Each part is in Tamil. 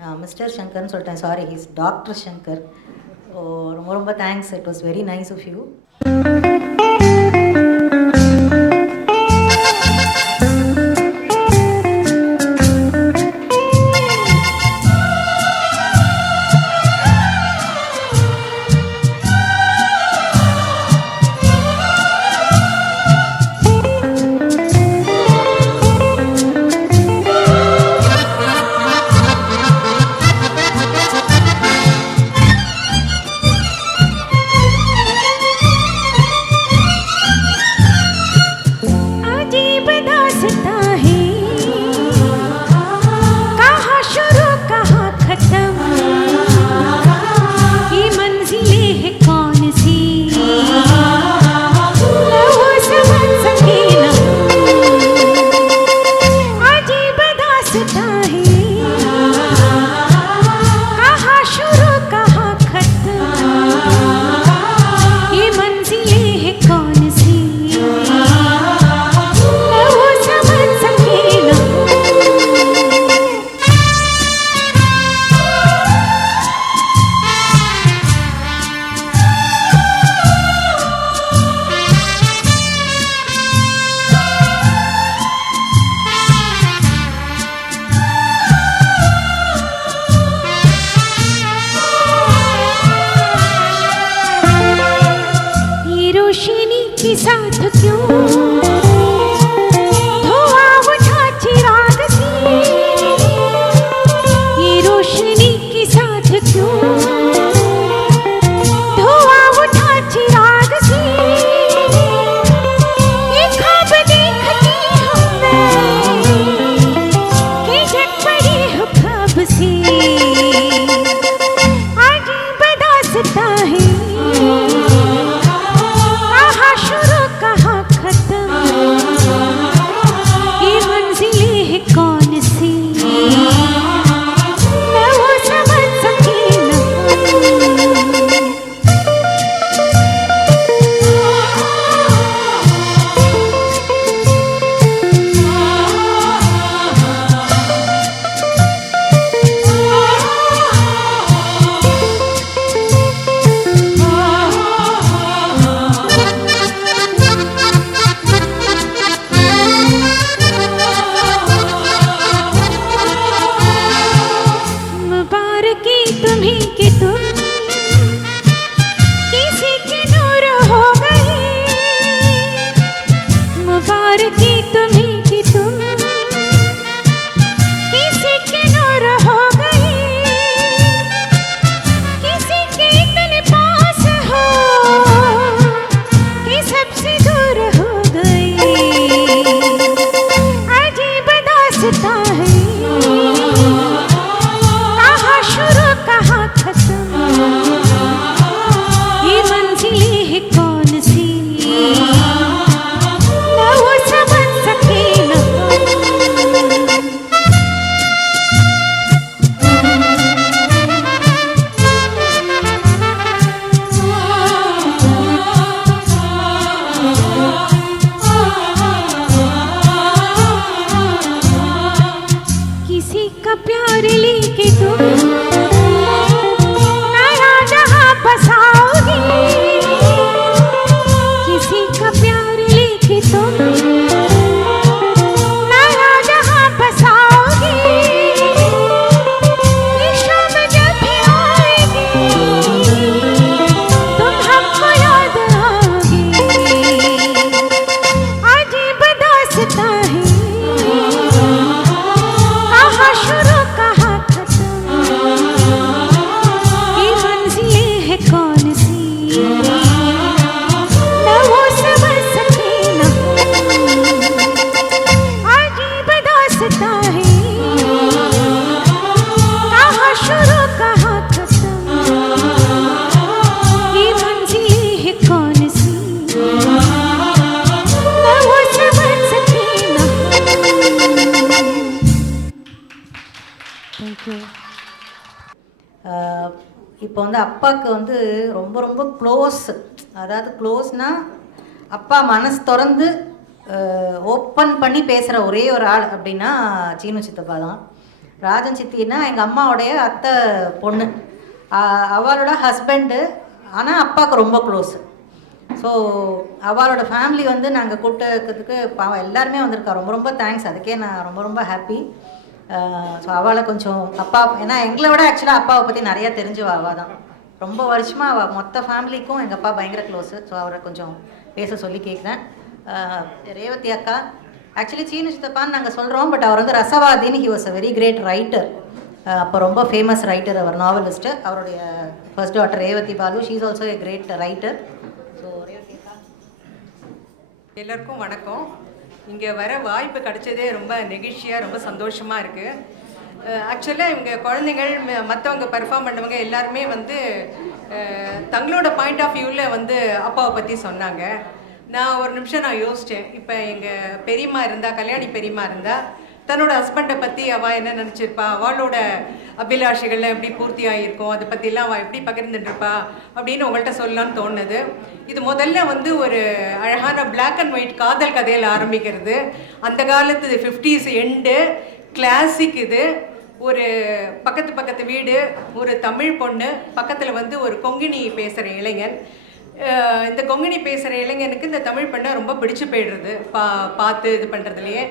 நான் மிஸ்டர் சங்கர்னு சொல்லிட்டேன், சாரி, ஹீஸ் டாக்டர் சங்கர். ஓ, ரொம்ப ரொம்ப thanks, it was very nice of you. साथ क्यों धुआं उठा चिराग से, ये रोशनी के साथ क्यों धुआं उठा चिराग से, ये ख्वाब देखती हूँ मैं कि जग पड़ी हूँ ख्वाब से, अजीब दास्तां है இப்போ வந்து அப்பாவுக்கு வந்து ரொம்ப ரொம்ப க்ளோஸ், அதாவது க்ளோஸ்னால் அப்பா மனசு திறந்து ஓப்பன் பண்ணி பேசுகிற ஒரே ஒரு ஆள் அப்படின்னா சீனு சித்தப்பா தான். ராஜன் சித்தின்னா எங்கள் அம்மாவுடைய அத்தை பொண்ணு, அவளோட ஹஸ்பண்டு. ஆனால் அப்பாவுக்கு ரொம்ப க்ளோஸு. ஸோ அவளோட ஃபேமிலி வந்து நாங்கள் கூப்பிட்டுக்கிறதுக்கு பாவம் எல்லாருமே வந்திருக்கா. ரொம்ப ரொம்ப தேங்க்ஸ், அதுக்கே நான் ரொம்ப ரொம்ப ஹாப்பி. ஸோ அவளை கொஞ்சம் அப்பா, ஏன்னா எங்களை விட ஆக்சுவலாக அப்பாவை பற்றி நிறையா தெரிஞ்சுவா. அவள் தான் ரொம்ப வருஷமாக அவள் மொத்த ஃபேமிலிக்கும் எங்கள் அப்பா பயங்கர க்ளோஸு. ஸோ அவரை கொஞ்சம் பேச சொல்லி கேட்குறேன். ரேவதி அக்கா, ஆக்சுவலி சீனு சித்தப்பான்னு நாங்கள் சொல்கிறோம், பட் அவர் வந்து ரசவாதின்னு, he was a very great writer. அப்போ ரொம்ப ஃபேமஸ் ரைட்டர் அவர், நாவலிஸ்ட்டு. அவருடைய first daughter Revathi Balu, she is also a great writer. So Revathi அக்கா. எல்லாருக்கும் வணக்கம். இங்கே வர வாய்ப்பு கிடைச்சதே ரொம்ப நெகிழ்ச்சியாக, ரொம்ப சந்தோஷமாக இருக்குது. ஆக்சுவலாக இவங்க குழந்தைகள் மற்றவங்க பெர்ஃபார்ம் பண்ணவங்க எல்லாருமே வந்து தங்களோட பாயிண்ட் ஆஃப் வியூவில் வந்து அப்பாவை பற்றி சொன்னாங்க. நான் ஒரு நிமிஷம் யோசித்தேன். இப்போ எங்கள் பெரியம்மா இருந்தால், கல்யாணி பெரியம்மா இருந்தால், தன்னோட ஹஸ்பண்டை பற்றி அவள் என்ன நினச்சிருப்பா, அவளோட அபிலாஷைகள்லாம் எப்படி பூர்த்தி ஆகியிருக்கும், அதை பற்றிலாம் அவள் எப்படி பகிர்ந்துட்டுருப்பா அப்படின்னு உங்கள்கிட்ட சொல்லலான்னு தோணுது. இது முதல்ல வந்து ஒரு அழகான பிளாக் அண்ட் ஒயிட் காதல் கதையில் ஆரம்பிக்கிறது. அந்த காலத்து 50s எண்டு கிளாசிக் இது. ஒரு பக்கத்து வீடு, ஒரு தமிழ் பொண்ணு, பக்கத்தில் வந்து ஒரு கொங்கினி பேசுகிற இளைஞன். இந்த கொங்கினி பேசுகிற இளைஞனுக்கு இந்த தமிழ் பெண்ணை ரொம்ப பிடிச்சு போயிடுறது பார்த்து இது பண்ணுறதுலையே.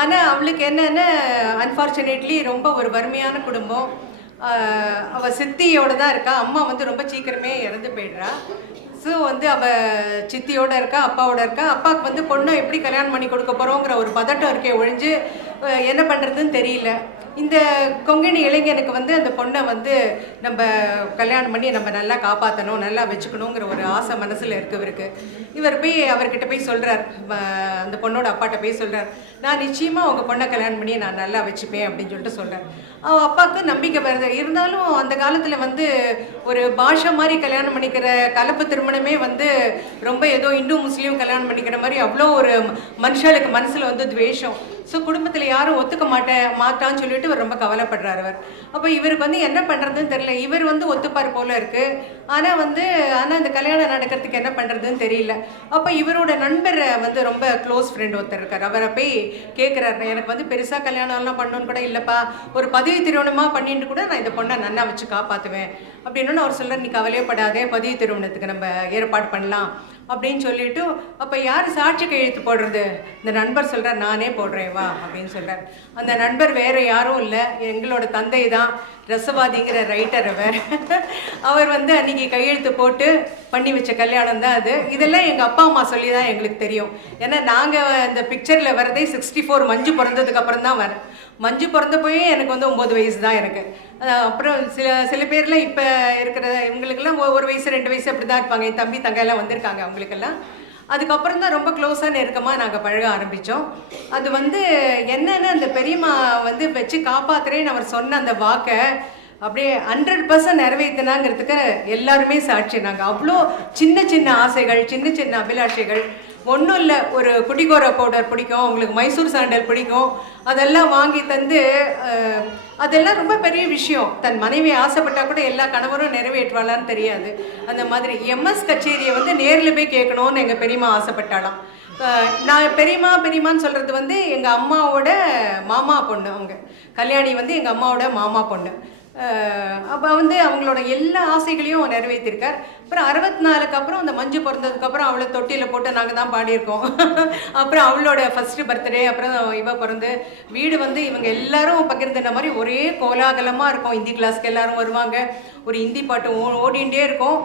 ஆனால் அவளுக்கு என்னென்னா, அன்ஃபார்ச்சுனேட்லி ரொம்ப ஒரு வறுமையான குடும்பம். அவள் சித்தியோடு தான் இருக்கா. அம்மா வந்து ரொம்ப சீக்கிரமே இறந்து போயிடுறா. ஸோ வந்து அவள் சித்தியோடு இருக்கா, அப்பாவோட இருக்கா. அப்பாவுக்கு வந்து பொண்ணை எப்படி கல்யாணம் பண்ணி கொடுக்க போகிறோங்கிற ஒரு பதட்டம் இருக்கே ஒழிஞ்சு என்ன பண்ணுறதுன்னு தெரியல. இந்த கொங்கினி இளைஞனுக்கு வந்து அந்த பொண்ணை வந்து நம்ம கல்யாணம் பண்ணி நம்ம நல்லா காப்பாற்றணும், நல்லா வச்சுக்கணுங்கிற ஒரு ஆசை மனசில் இருக்கு. இவர் போய் அவர்கிட்ட போய் சொல்கிறார், அந்த பொண்ணோட அப்பாட்ட போய் சொல்கிறார், நான் நிச்சயமாக உங்கள் பொண்ணை கல்யாணம் பண்ணி நான் நல்லா வச்சுப்பேன் அப்படின்னு சொல்லிட்டு சொல்கிறேன். அவள் அப்பாவுக்கு நம்பிக்கை வருது. இருந்தாலும் அந்த காலத்தில் வந்து ஒரு பாஷா மாதிரி கல்யாணம் பண்ணிக்கிற கலப்பு திருமணமே வந்து ரொம்ப ஏதோ இந்து முஸ்லீம் கல்யாணம் பண்ணிக்கிற மாதிரி அவ்வளோ ஒரு மனுஷனுக்கு மனசில் வந்து துவேஷம். ஸோ குடும்பத்தில் யாரும் ஒத்துக்க மாட்டான்னு சொல்லிட்டு இவர் ரொம்ப கவலைப்படுறார். அவர் அப்போ இவருக்கு வந்து என்ன பண்ணுறதுன்னு தெரியல. இவர் வந்து ஒத்துப்பார் போல இருக்குது. ஆனால் இந்த கல்யாணம் நடக்கிறதுக்கு என்ன பண்ணுறதுன்னு தெரியல. அப்போ இவரோட நண்பரை வந்து ரொம்ப க்ளோஸ் ஃப்ரெண்ட் ஒருத்தர் இருக்கார். அவரை போய் கேட்குறாரு, எனக்கு வந்து பெருசாக கல்யாணம்லாம் பண்ணணுன்னு கூட இல்லைப்பா, ஒரு பதவி திருமணமாக பண்ணிட்டு கூட நான் இந்த பொண்ணை நன்னா வச்சு காப்பாற்றுவேன் அப்படின்னு அவர் சொல்கிறார். நீ கவலையப்படாதே, பதவி திருமணத்துக்கு நம்ம ஏற்பாடு பண்ணலாம் அப்படின்னு சொல்லிட்டு, அப்போ யார் சாட்சி கையெழுத்து போடுறது? இந்த நண்பர் சொல்கிறார், நானே போடுறேன் வா அப்படின்னு சொல்கிறார். அந்த நண்பர் வேறு யாரும் இல்லை, எங்களோட தந்தை தான், ரசவாதிங்கிற ரைட்டர். அவர் வந்து அன்றைக்கி கையெழுத்து போட்டு பண்ணி வச்ச கல்யாணம் தான் அது. இதெல்லாம் எங்கள் அப்பா அம்மா சொல்லி தான் எங்களுக்கு தெரியும். ஏன்னா நாங்கள் இந்த பிக்சரில் வரதே 64 மஞ்சு பிறந்ததுக்கப்புறம் தான் வரேன். மஞ்சு பிறந்த போய் எனக்கு வந்து 9 வயசு தான் எனக்கு. அப்புறம் சில பேர்லாம் இப்போ இருக்கிற இவங்களுக்கெல்லாம் 1 வயசு 2 வயசு அப்படி தான் இருப்பாங்க. என் தம்பி தங்கையெல்லாம் வந்திருக்காங்க அவங்களுக்கெல்லாம். அதுக்கப்புறம் தான் ரொம்ப க்ளோஸாக நெருக்கமாக நாங்கள் பழக ஆரம்பித்தோம். அது வந்து என்னென்னு அந்த பெரியம்மா வந்து வச்சு காப்பாற்றுறேன்னு அவர் சொன்ன அந்த வாக்கை அப்படியே 100% நிறைவேற்றினாங்கிறதுக்கு எல்லாருமே சாட்சி. நாங்கள் அவ்வளோ சின்ன ஆசைகள், சின்ன அபிலாஷைகள், ஒன்றும் இல்லை, ஒரு குட்டிக்கோர பவுடர் பிடிக்கும், உங்களுக்கு மைசூர் சாண்டல் பிடிக்கும், அதெல்லாம் வாங்கி தந்து, அதெல்லாம் ரொம்ப பெரிய விஷயம். தன் மனைவி ஆசைப்பட்டால் கூட எல்லா கணவரும் நிறைவேற்றுவாளான்னு தெரியாது. அந்த மாதிரி எம்எஸ் கச்சேரியை வந்து நேரில் போய் கேட்கணும்னு எங்கள் பெரியம்மா ஆசைப்பட்டாலாம். நான் பெரியம்மான்னு சொல்கிறது வந்து எங்கள் அம்மாவோட மாமா பொண்ணு. அவங்க கல்யாணி வந்து எங்கள் அம்மாவோட மாமா பொண்ணு. அப்போ வந்து அவங்களோட எல்லா ஆசைகளையும் நிறைவேற்றிருக்கார். அப்புறம் 64க்கு அப்புறம் அந்த மஞ்சு பிறந்ததுக்கப்புறம் அவளை தொட்டியில் போட்டு நாங்கள் தான் பாடியிருக்கோம். அப்புறம் அவளோட ஃபஸ்ட்டு பர்த்டே, அப்புறம் இவ பிறந்து வீடு வந்து இவங்க எல்லாரும் பகிர்ந்துன மாதிரி ஒரே கோலாகலமாக இருக்கும். ஹிந்தி கிளாஸ்க்கு எல்லாரும் வருவாங்க, ஒரு ஹிந்தி பாட்டு ஓடிண்டே இருக்கும்.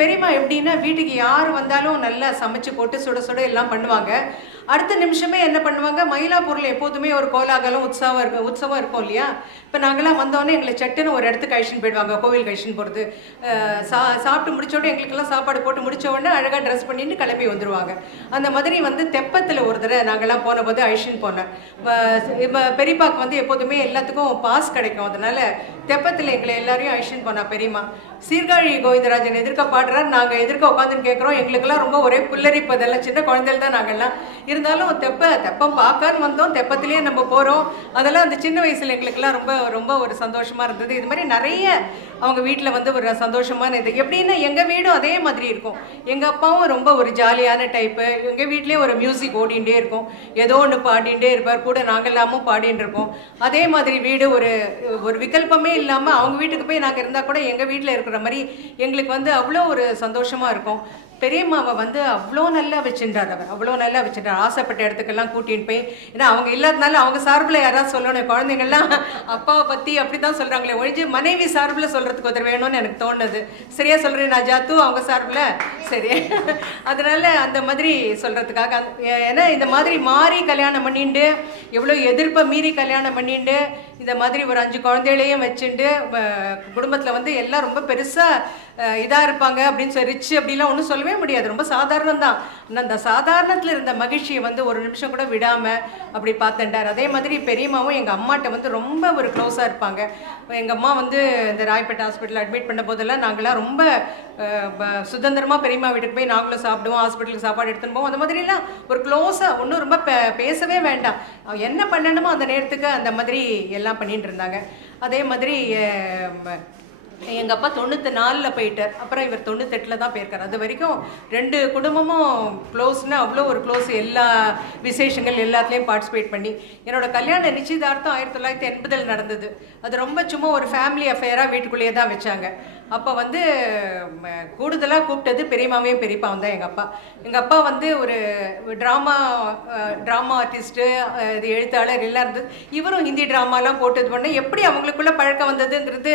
பெரியம்மா எப்படின்னா வீட்டுக்கு யார் வந்தாலும் நல்லா சமைச்சு போட்டு சுட சுட எல்லாம் பண்ணுவாங்க. அடுத்த நிமிஷமே என்ன பண்ணுவாங்க, மயிலாப்பூரில் எப்போதுமே ஒரு கோலாகலம் உற்சவம் இருக்கும் இல்லையா. இப்போ நாங்களாம் வந்தோடனே எங்களை சட்டுன்னு ஒரு இடத்துக்கு அழிச்சின்னு போயிடுவாங்க, கோவில் அழிச்சின்னு போகிறது. சாப்பிட்டு முடிச்சோடனே எங்களுக்கெல்லாம் சாப்பாடு போட்டு முடிச்ச உடனே அழகாக ட்ரெஸ் பண்ணிட்டு கிளம்பி வந்துடுவாங்க. அந்த மாதிரி வந்து தெப்பத்தில் ஒரு தடவை நாங்கள்லாம் போன போது அழிச்சின்னு போனேன். இப்போ பெரியப்பாக்கு வந்து எப்போதுமே எல்லாத்துக்கும் பாஸ் கிடைக்கும், அதனால தெப்பத்தில் எங்களை எல்லாரையும் அழிச்சின்னு போனா பெரியம்மா. சீர்காழி கோவிந்தராஜன் எதிர்க்க பாடுறாரு, நாங்கள் எதிர்க்க உட்காந்துன்னு கேட்குறோம். எங்களுக்கெல்லாம் ரொம்ப ஒரே புல்லரிப்பு. அதெல்லாம் சின்ன குழந்தைகள் தான் நாங்கள்லாம். இருந்தாலும் தெப்பம் பார்க்கன்னு வந்தோம், தெப்பத்திலேயே நம்ம போகிறோம். அதெல்லாம் அந்த சின்ன வயசில் எங்களுக்கெல்லாம் ரொம்ப ரொம்ப ஒரு சந்தோஷமாக இருந்தது. இது மாதிரி நிறைய அவங்க வீட்டில் வந்து ஒரு சந்தோஷமான இது. எப்படின்னா எங்கள் வீடும் அதே மாதிரி இருக்கும். எங்கள் அப்பாவும் ரொம்ப ஒரு ஜாலியான டைப்பு. எங்கள் வீட்லேயே ஒரு மியூசிக் ஓடிகிட்டே இருக்கும், ஏதோ ஒன்று பாடிகிட்டே இருப்பார், கூட நாங்கள்லாமும் பாடின்னு இருப்போம். அதே மாதிரி வீடு ஒரு ஒரு விகல்பமே இல்லாமல் அவங்க வீட்டுக்கு போய் நாங்கள் இருந்தால் கூட எங்கள் வீட்டில் இருக்கிற மாதிரி எங்களுக்கு வந்து அவ்வளோ ஒரு சந்தோஷமாக இருக்கும். பெரியம்மாவை வந்து அவ்வளோ நல்லா வச்சுட்டார். அவர் அவ்வளோ நல்லா வச்சுட்டார். ஆசைப்பட்ட இடத்துக்கெல்லாம் கூட்டிகிட்டு போய், ஏன்னா அவங்க இல்லாதனால அவங்க சார்பில் யாராவது சொல்லணும். குழந்தைங்கள்லாம் அப்பாவை பற்றி அப்படி தான் சொல்கிறாங்களே ஒழிஞ்சு மனைவி சார்பில் சொல்கிறதுக்கு ஒருத்தர் வேணும்னு எனக்கு தோணுது. சரியாக சொல்கிறேன் நான் ஜாத்து? அவங்க சார்பில் சரி. அதனால் அந்த மாதிரி சொல்கிறதுக்காக, ஏன்னா இந்த மாதிரி மாறி கல்யாணம் பண்ணிட்டு, எவ்வளோ எதிர்ப்பை மீறி கல்யாணம் பண்ணிட்டு, இந்த மாதிரி ஒரு 5 குழந்தைகளையும் வச்சுட்டு குடும்பத்தில் வந்து எல்லாம் ரொம்ப பெருசாக இதாக இருப்பாங்க அப்படின்னு சொல்லி ரிச்சு அப்படிலாம் ஒன்றும் சொல்லவே முடியாது. ரொம்ப சாதாரணம் தான். ஆனால் அந்த சாதாரணத்தில் இருந்த மகிழ்ச்சியை வந்து ஒரு நிமிஷம் கூட விடாமல் அப்படி பார்த்துட்டார். அதே மாதிரி பெரியம்மாவும் எங்கள் அம்மாட்ட வந்து ரொம்ப ஒரு க்ளோஸாக இருப்பாங்க. எங்கள் அம்மா வந்து இந்த ராயப்பேட்டை ஹாஸ்பிட்டலில் அட்மிட் பண்ண போதெல்லாம் நாங்களாம் ரொம்ப சுதந்திரமாக பெரியம்மா வீட்டுக்கு போய் நாங்களும் சாப்பிடுவோம், ஹாஸ்பிட்டலுக்கு சாப்பாடு எடுத்துன்னு போவோம். அந்த மாதிரிலாம் ஒரு க்ளோஸாக ஒன்றும் ரொம்ப பேசவே வேண்டாம், என்ன பண்ணணுமோ அந்த நேரத்துக்கு அந்த மாதிரி எல்லாம் பண்ணிட்டு இருந்தாங்க. அதே மாதிரி எங்கள் அப்பா 94 போயிட்டார். அப்புறம் இவர் 98 தான் போயிருக்கார். அது வரைக்கும் 2 குடும்பமும் க்ளோஸ்னால் அவ்வளோ ஒரு க்ளோஸ். எல்லா விசேஷங்கள் எல்லாத்துலேயும் பார்ட்டிசிபேட் பண்ணி, என்னோடய கல்யாண நிச்சயதார்த்தம் 1980 நடந்தது. அது ரொம்ப சும்மா ஒரு ஃபேமிலி அஃபேராக வீட்டுக்குள்ளேயே தான் வச்சாங்க. அப்போ வந்து கூடுதலாக கூப்பிட்டது பெரியம்மாவையும் பெரியப்பாவும் தான். எங்கள் அப்பா வந்து ஒரு ட்ராமா ஆர்டிஸ்ட்டு, இது எழுத்தாளர் எல்லாம் இருந்தது. இவரும் ஹிந்தி ட்ராமாலாம் போட்டது பண்ண எப்படி அவங்களுக்குள்ள பழக்கம் வந்ததுங்கிறது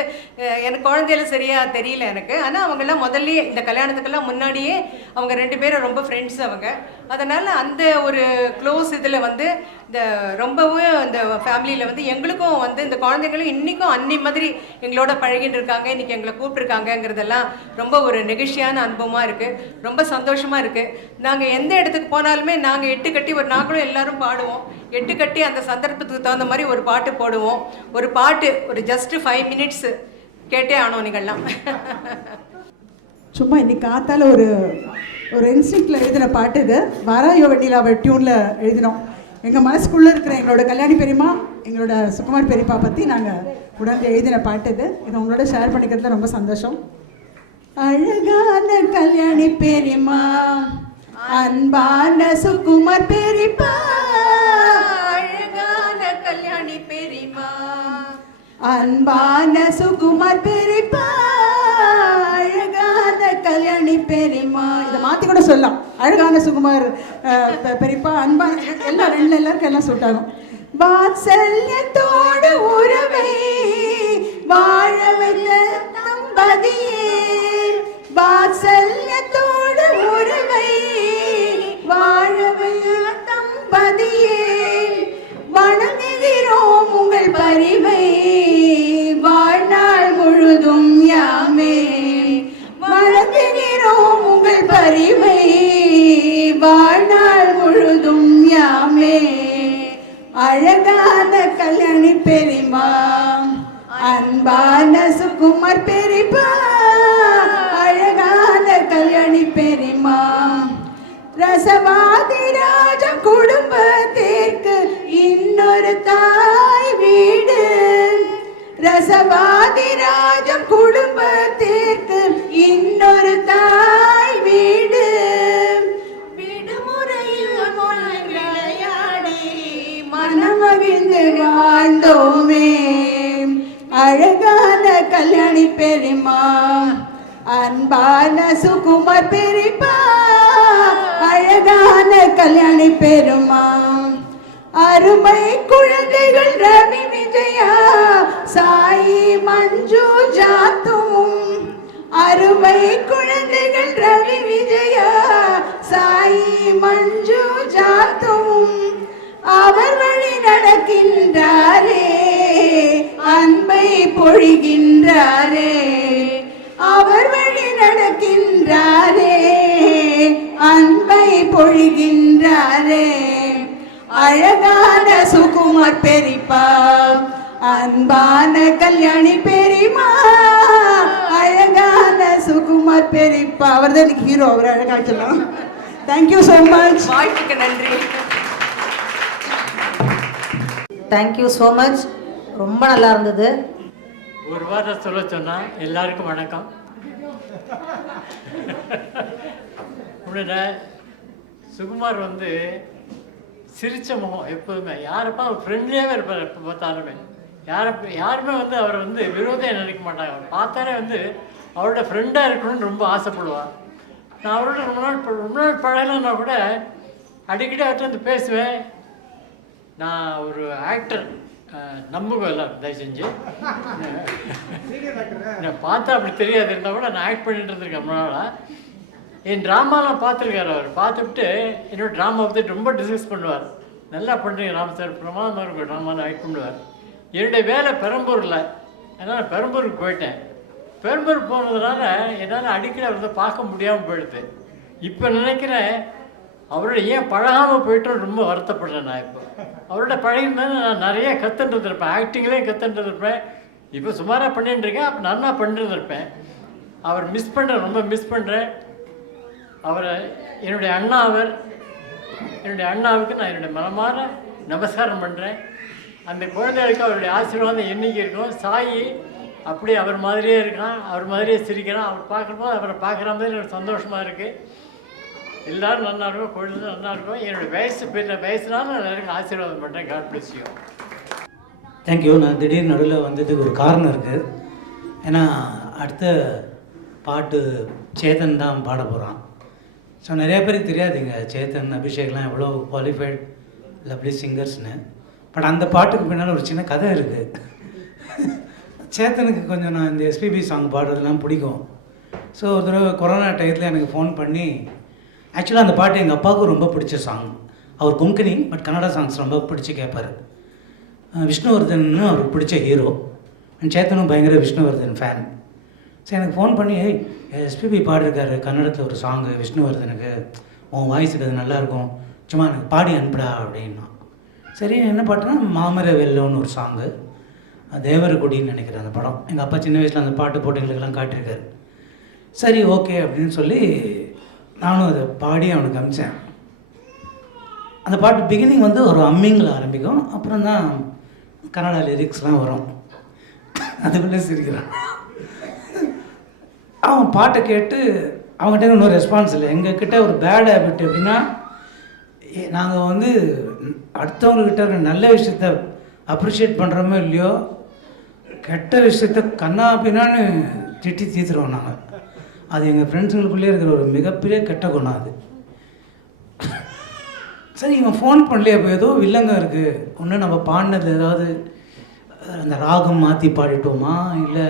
எனக்கு குழந்தையில சரியாக தெரியல எனக்கு. ஆனால் அவங்கெல்லாம் முதல்லையே இந்த கல்யாணத்துக்கெல்லாம் முன்னாடியே அவங்க 2 பேரும் ரொம்ப ஃப்ரெண்ட்ஸ் அவங்க. அதனால் அந்த ஒரு க்ளோஸ் இதில் வந்து இந்த ரொம்பவும் இந்த ஃபேமிலியில் வந்து எங்களுக்கும் வந்து இந்த குழந்தைங்களும் இன்றைக்கும் அன்னி மாதிரி எங்களோட பழகின்னு இருக்காங்க. இன்றைக்கி எங்களை கூப்பிட்ருக்காங்கங்கிறதெல்லாம் ரொம்ப ஒரு நெகிழ்ச்சியான அனுபவமாக இருக்குது. ரொம்ப சந்தோஷமாக இருக்குது. நாங்கள் எந்த இடத்துக்கு போனாலுமே நாங்கள் 8 கட்டி ஒரு நாங்களும் எல்லோரும் பாடுவோம். 8 கட்டி அந்த சந்தர்ப்பத்துக்கு தகுந்த மாதிரி ஒரு பாட்டு போடுவோம். ஒரு பாட்டு ஒரு ஜஸ்ட்டு 5 மினிட்ஸு கேட்டே ஆனோம் நீங்கள்லாம். சும்மா இன்னைக்கு காத்தால ஒரு இன்ஸ்டிங்க்டில் எழுதின பாட்டு இது. வாராயோ வெண்ணிலாவை டியூனில் எழுதினோம். எங்கள் மனசுக்குள்ளே இருக்கிற எங்களோட கல்யாணி பெரியம்மா, எங்களோட சுகுமார் பெரியப்பா பற்றி நாங்கள் உடனே எழுதின பாட்டு இது. இதை உங்களோட ஷேர் பண்ணிக்கிறதுல ரொம்ப சந்தோஷம். அழகான கல்யாணி பெரியம்மா, அன்பான சுகுமார் பெரியப்பா, அழகான கல்யாணி பெரியம்மா, அன்பான சுகுமார் பெரியப்பா, அழகான கல்யாணி பெரியம்மா. இதை மாற்றி கூட சொல்லலாம். அழகான சுகுமார் பெரியப்பா, அன்பான எல்லாம் எல்லாருக்கும் எல்லாம் சொல்லிட்டாங்க. வாத்சல்யத்தோடு உறவை வாழ வைத்த தம்பதியே, வாத்சல்யத்தோடு உறவை வாழ வைத்த தம்பதியே, வணங்குகிறோம் உங்கள் பரிவை வாழ்நாள் முழுதும் யாமே, வணங்குகிறோம் உங்கள் பரிவை வாழ்நாள் முழுதும் யாமே. அழகான கல்யாணி பெரியம்மா, அன்பான சுகுமார் பெரியப்பா, அழகான கல்யாணி பெரியம்மா. ரசவாதிராஜம் குடும்பத்திற்கு இன்னொரு தாய் வீடு, ரசவாதிராஜம் குடும்பத்திற்கு இன்னொரு தாய் வீடு. விடுமுறையில் விளையாடி மனமகிழ்ந்து வாழ்ந்தோமே. அழகான கல்யாணி பெரியம்மா, அன்பான சுகுமார் பெரியப்பா, அழகான கல்யாணி பெரியம்மா. அருமை குழந்தைகள் ரவி விஜயா, சாயி மஞ்சு ஜாத்தும். அருமை குழந்தைகள் ரவி விஜயா, சாயி மஞ்சு ஜாத்தும். அவர் வழி நடக்கின்றாரே, அன்பை பொழிகின்றாரே, அவர் வழி நடக்கின்றாரே, அன்பை பொழிகின்றாரே. அழகான சுகுமார் பெரியப்பா, அன்பான கல்யாணி பெரியம்மா, அழகான சுகுமார் பெரியப்பா. அவர் தான் எனக்கு ஹீரோ, அவர் அழகாக சொல்லலாம். Thank you so much. வாய்ப்புக்கு நன்றி. Thank you so much. ரொம்ப நல்லா இருந்தது. ஒரு வாரம் சொல்ல சொன்னால் எல்லாருக்கும் வணக்கம். உடனே சுகுமார் வந்து சிரிச்ச முகம் எப்போதுமே, யாருப்பா ஃப்ரெண்ட்லியாகவே இருப்பார். எப்போ பார்த்தாலுமே யாருமே வந்து அவரை வந்து விரோதியாக நினைக்க மாட்டாங்க. அவர் பார்த்தாலே வந்து அவரோட ஃப்ரெண்டாக இருக்கணும்னு ரொம்ப ஆசைப்படுவார். நான் அவரோட ரொம்ப நாள் பழகலைன்னா கூட அடிக்கடி அவர்கிட்ட வந்து பேசுவேன். நான் ஒரு ஆக்டர், நம்புங்க எல்லாம் தயவு செஞ்சு. நான் பார்த்தா அப்படி தெரியாது, இருந்தால் கூட நான் ஆக்ட் பண்ணிட்டு இருந்திருக்கேன் ரொம்ப நாளாக. என் ட்ராமாலாம் பார்த்துருக்காரு. அவர் பார்த்துட்டு என்னோட ட்ராமா பற்றி ரொம்ப டிஸ்கஸ் பண்ணுவார். நல்லா பண்ணுறீங்க ராம் சார், பிரமாதமாக இருக்கும் ட்ராமாவில் ஆக்ட் பண்ணுவார். என்னுடைய வேலை பெரம்பூரில், அதனால் பெரம்பூருக்கு போயிட்டேன். பெரம்பூர் போனதுனால என்னால் அடிக்கடி அவரை பார்க்க முடியாமல் போயிடுது. இப்போ நினைக்கிறேன் அவரோட ஏன் பழகாமல் போயிட்டோன்னு ரொம்ப வருத்தப்படுறேன். நான் இப்போ அவரோட பழகிருந்தேன், நான் நிறைய கற்றுட்டு இருந்திருப்பேன். ஆக்டிங்லேயும் கற்றுட்டு இருந்திருப்பேன். இப்போ சுமாராக பண்ணிட்டு இருக்கேன், அப்போ நல்லா பண்ணிட்டு இருப்பேன். அவர் மிஸ் பண்ணுறேன், ரொம்ப மிஸ் பண்ணுறேன் அவரை. என்னுடைய அண்ணாவுக்கு நான் என்னுடைய மனமார நமஸ்காரம் பண்ணுறேன். அந்த குழந்தைகளுக்கு அவருடைய ஆசீர்வாதம் என்னைக்கு இருக்கும். சாயி அப்படியே அவர் மாதிரியே இருக்கான், அவர் மாதிரியே சிரிக்கிறான். அவர் பார்க்கும்போது அவரை பார்க்குற மாதிரி எனக்கு சந்தோஷமாக இருக்குது. எல்லோரும் நல்லா இருக்கும், குழந்தை நல்லா இருக்கும். என்னுடைய வயசுனால நான் எல்லாருக்கும் ஆசீர்வாதம் பண்ணுறேன். God bless you. தேங்க்யூ. நான் திடீர்னு நடுவில் வந்ததுக்கு ஒரு காரணம் இருக்குது. ஏன்னா அடுத்த பாட்டு சேத்தன் தான் பாட போகிறான். ஸோ நிறையா பேருக்கு தெரியாதுங்க சேத்தன், அபிஷேக்லாம் எவ்வளோ குவாலிஃபைட் லவ்லி சிங்கர்ஸ்னு. பட் அந்த பாட்டுக்கு பின்னால் ஒரு சின்ன கதை இருக்குது. சேத்தனுக்கு கொஞ்சம் நான் இந்த எஸ்பிபி சாங் பாடுறதுலாம் பிடிக்கும். ஸோ ஒரு தடவை கொரோனா டயத்தில் எனக்கு ஃபோன் பண்ணி, ஆக்சுவலாக அந்த பாட்டு எங்கள் அப்பாவுக்கும் ரொம்ப பிடிச்ச சாங். அவர் கொங்கனி, பட் கன்னடா சாங்ஸ் ரொம்ப பிடிச்சி கேட்பார். விஷ்ணுவர்தன் அவருக்கு பிடிச்ச ஹீரோ. அண்ட் சேத்தனும் பயங்கர விஷ்ணுவர்தன் ஃபேன். ஸோ எனக்கு ஃபோன் பண்ணி, எஸ்பிபி பாடிருக்காரு கன்னடத்தில் ஒரு சாங்கு விஷ்ணுவர்தனுக்கு, உன் வாய்ஸுக்கு அது நல்லாயிருக்கும், சும்மா எனக்கு பாடி அனுப்புடா அப்படின்னா. சரி, என்ன பாட்டுனா மாமர வெல்லோன்னு ஒரு சாங்கு, தேவரகுடின்னு நினைக்கிறேன் அந்த படம். எங்கள் அப்பா சின்ன வயசில் அந்த பாட்டு போட்டிகளுக்கெல்லாம் காட்டியிருக்காரு. சரி ஓகே அப்படின்னு சொல்லி நானும் அதை பாடி அவனுக்கு அனுப்பிச்சேன். அந்த பாட்டு பிகினிங் வந்து ஒரு அம்மிங்கில் ஆரம்பிக்கும், அப்புறம் தான் கன்னடா லிரிக்ஸ்லாம் வரும். அதுக்குள்ளே சிரிக்கிறான். அவன் பாட்டை கேட்டு அவங்ககிட்ட இன்னொரு ரெஸ்பான்ஸ் இல்லை. எங்ககிட்ட ஒரு பேட் ஹேபிட் எப்படின்னா, நாங்கள் வந்து அடுத்தவங்கக்கிட்ட நல்ல விஷயத்த அப்ரிஷியேட் பண்ணுறோமோ இல்லையோ, கெட்ட விஷயத்த கண்ணா பின்னான்னு திட்டி தீர்த்துருவோம் நாங்கள். அது எங்கள் ஃப்ரெண்ட்ஸுங்களுக்குள்ளே இருக்கிற ஒரு மிகப்பெரிய கெட்ட குணம் அது. சரி, இவன் ஃபோன் பண்ணலையே, அப்போ ஏதோ வில்லங்க இருக்குது, ஒன்று நம்ம பாடினது ஏதாவது அந்த ராகம் மாற்றி பாடிட்டோமா, இல்லை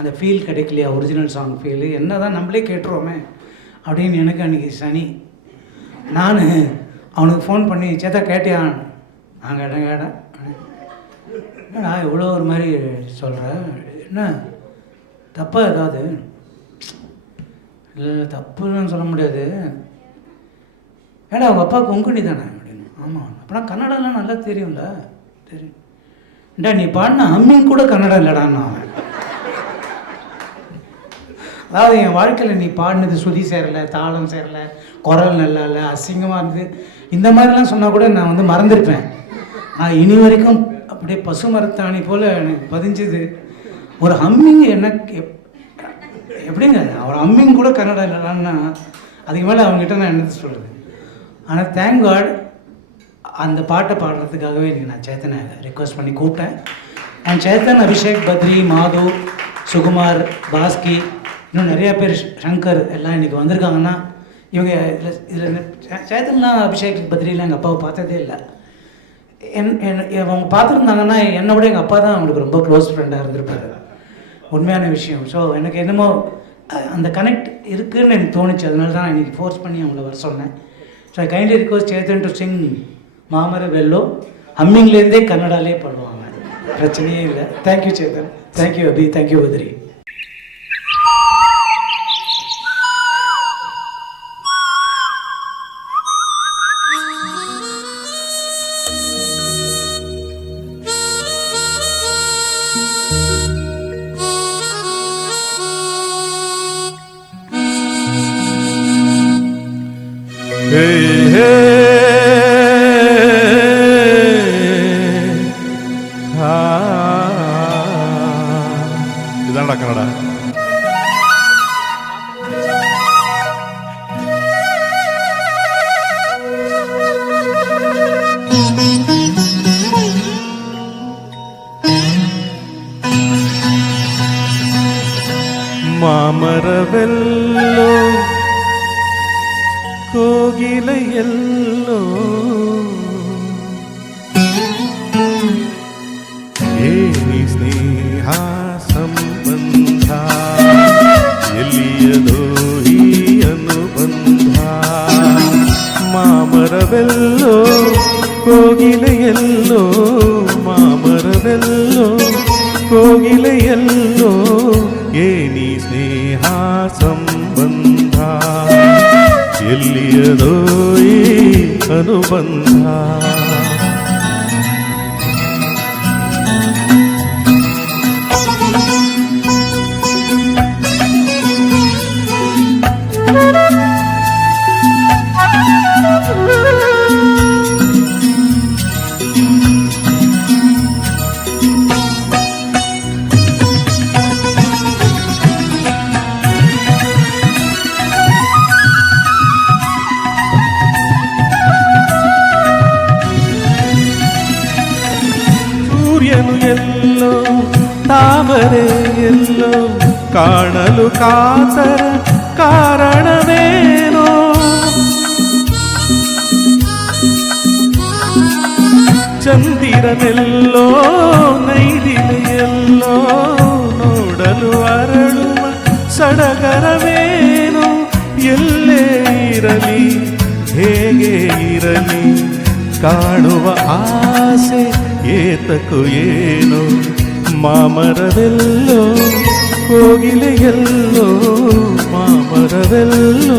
அந்த ஃபீல் கிடைக்கலையா, ஒரிஜினல் சாங் ஃபீலு என்ன தான் நம்மளே கேட்டுருவோமே அப்படின்னு எனக்கு அன்றைக்கி சனி. நான் அவனுக்கு ஃபோன் பண்ணி, சேத்தா கேட்டியான்? நான் கேட்டேன். என்னடா எவ்வளோ ஒரு மாதிரி சொல்கிறேன், என்ன தப்பாக ஏதாவது? இல்லை தப்புன்னு சொல்ல முடியாது. ஏடா அவங்க அப்பா கொங்குனி தானே அப்படின்னு. ஆமாம். அப்படின்னா கன்னடாலாம் நல்லா தெரியும்ல? தெரியும். ஏண்டா நீ பாடின அம்மிங் கூட கன்னடம் இல்லைடான்னு அவன். அதாவது என் வாழ்க்கையில் நீ பாடினது சுதி சேரலை, தாளம் சேரலை, குரல் நல்லா இல்லை, அசிங்கமாக இருந்தது, இந்த மாதிரிலாம் சொன்னால் கூட நான் வந்து மறந்துருப்பேன். நான் இனி வரைக்கும் அப்படியே பசு மரத்தாணி போல் எனக்கு பதிஞ்சது ஒரு ஹம்மிங். எனக்கு எப்படிங்க அவர் ஹம்மிங் கூட கன்னடம் இல்லைன்னா அதுக்கு மேலே அவங்ககிட்ட நான் என்னது சொல்கிறது. ஆனால் தேங்க் காட் அந்த பாட்டை பாடுறதுக்காகவே இன்றைக்கி நான் சேத்தனை ரெக்வஸ்ட் பண்ணி கூப்பிட்டேன். அண்ட் சேத்தன், அபிஷேக், பத்ரி, மாது, சுகுமார், பாஸ்கி, இன்னும் நிறையா பேர், சங்கர் எல்லாம் இன்றைக்கி வந்திருக்காங்கன்னா இவங்க இதில் சேத்தன்லாம் அபிஷேக் பத்ரிலாம் எங்கள் அப்பாவை பார்த்ததே இல்லை. அவங்க பார்த்துருந்தாங்கன்னா என்னை விட எங்கள் அப்பா தான் அவங்களுக்கு ரொம்ப க்ளோஸ் ஃப்ரெண்டாக இருந்திருப்பாரு. உண்மையான விஷயம். ஸோ எனக்கு என்னமோ அந்த கனெக்ட் இருக்குதுன்னு எனக்கு தோணுச்சு. அதனால தான் இன்றைக்கி ஃபோர்ஸ் பண்ணி அவங்கள வர சொன்னேன். So I kindly request Chethan to sing மாமர வெல்லோ. ஹம்மிங்லேருந்தே கன்னடாலே பண்ணுவாங்க, பிரச்சனையே இல்லை. Thank you Chethan, thank you Abhi, thank you Badri. இதான்டா கன்னடா. ಮಾಮರವೆಲ್ಲೋ ಕೋಗಿಲೆಯೆಲ್ಲೋ ಏನಿ ಸ್ನೇಹ ಸಂಬಂಧ ಎಲ್ಲಿಯದೋ ಈ ಅನುಬಂಧ. ಮಾಮರವೆಲ್ಲೋ ಕೋಗಿಲೆಯೆಲ್ಲೋ ಮಾಮರವೆಲ್ಲೋ ಕೋಗಿಲೆಯೆಲ್ಲೋ ಏನಿ ಸ್ನೇಹ ಸಂಬಂಧ ಎಲ್ಲಿಯದೋ ಈ ಅನುಬಂಧ. ಸೂರ್ಯನು ಎಲ್ಲೋ ತಾವರೆ ಎಲ್ಲೋ ಕಾಣಲು ಕಾತರ ಕಾರಣವೇನೋ. ಚಂದಿರನೆಲ್ಲೋ ನೈದಿಲೆಯೆಲ್ಲೋ ನೋಡಲು ಅರಳುವ ಸಡಗರವೇನೋ. ಎಲ್ಲೇ ಇರಲಿ ಹೇಗೆ ಇರಲಿ ಕಾಣುವ ಆಸೆ ಏತಕ್ಕೂ ಏನೋ. ಮಾಮರವೆಲ್ಲೋ ಕೋಗಿಲೆಯೆಲ್ಲೋ ಮಾಮರವೆಲ್ಲೋ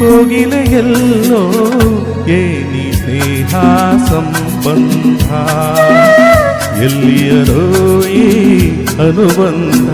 ಕೋಗಿಲೆಯೆಲ್ಲೋ ಏನಿ ಸ್ನೇಹ ಸಂಬಂಧ ಎಲ್ಲಿಯರೋ ಈ ಅನುಬಂಧ.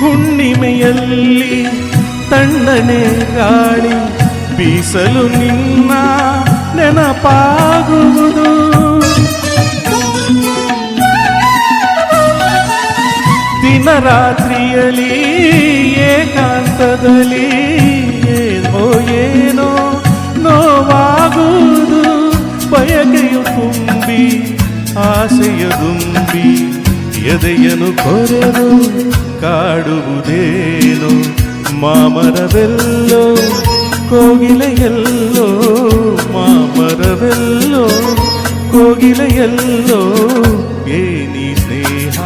ಹುಣ್ಣಿಮೆಯಲ್ಲಿ ತಣ್ಣನೆ ಗಾಳಿ ಬೀಸಲು ನಿನ್ನ ನೆನಪಾಗುವುದು. ದಿನರಾತ್ರಿಯಲ್ಲಿ ಏಕಾಂತದಲ್ಲಿ ಏನೋ ಏನೋ ನೋವಾಗುವುದು. ಬಯಕೆಯು ತುಂಬಿ ಆಸೆಯ ದುಂಬಿ ಎದೆಯನು ಕೊರೆದು ಕಾಡುವುದೇನೋ. ಮಾಮರವೆಲ್ಲೋ ಕೋಗಿಲೆಯೆಲ್ಲೋ ಮಾಮರವೆಲ್ಲೋ ಕೋಗಿಲೆಯೆಲ್ಲೋ ಏನಿ ಸ್ನೇಹ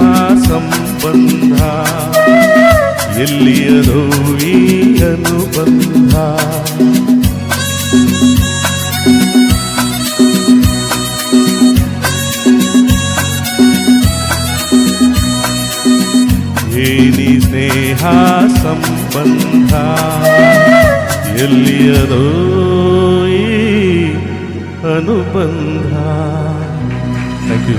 ಸಂಬಂಧ ಎಲ್ಲಿಯದೋ ಈ ಅನುಬಂಧ. ಏನಿ ಸ್ನೇಹ ಸಂಬಂಧ ಎಲ್ಲಿಯದೋ ಈ ಅನುಬಂಧ. Thank you.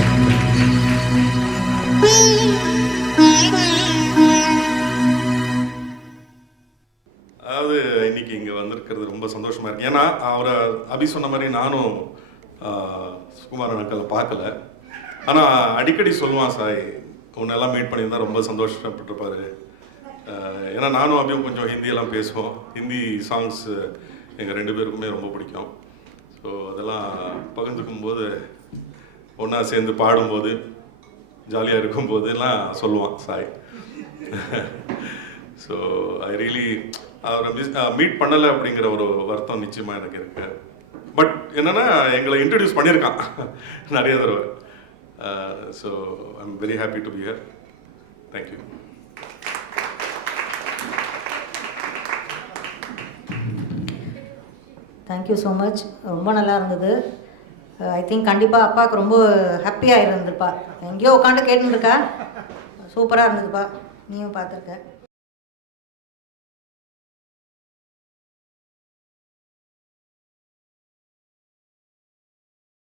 அதாவது இன்னைக்கு இங்கே வந்திருக்கிறது ரொம்ப சந்தோஷமா இருக்கு. ஏன்னா அவரை அபி சொன்ன மாதிரி நானும் சுகுமாரன் அங்கிளை பார்க்கல. ஆனால் அடிக்கடி சொல்லுவான் சாய் உன்னெல்லாம் மீட் பண்ணியிருந்தா ரொம்ப சந்தோஷப்பட்டிருப்பாரு. ஏன்னா நானும் அபியும் கொஞ்சம் ஹிந்தியெல்லாம் பேசுவோம். ஹிந்தி சாங்ஸ் எங்கள் ரெண்டு பேருக்குமே ரொம்ப பிடிக்கும். ஸோ அதெல்லாம் பகிர்ந்துக்கும் போது ஒன்றா சேர்ந்து பாடும்போது ஜாலியாக இருக்கும்போது எல்லாம் சொல்லுவான் சாய். ஸோ ஐ ரியலி அவரை மீட் பண்ணலை அப்படிங்கிற ஒரு வருத்தம் நிச்சயமாக எனக்கு இருக்கு. பட் என்னென்னா எங்களை இன்ட்ரடியூஸ் பண்ணியிருக்கான் நிறைய தடவை. So I am very happy to be here. Thank you. Thank you so much. ரொம்ப நல்லா இருந்தது. ஐ திங்க் கண்டிப்பாக அப்பாவுக்கு ரொம்ப ஹாப்பியாக இருந்திருப்பா. எங்கேயோ உட்காந்து கேட்டுருக்கா. சூப்பராக இருந்ததுப்பா. நீயும் பார்த்துருக்க.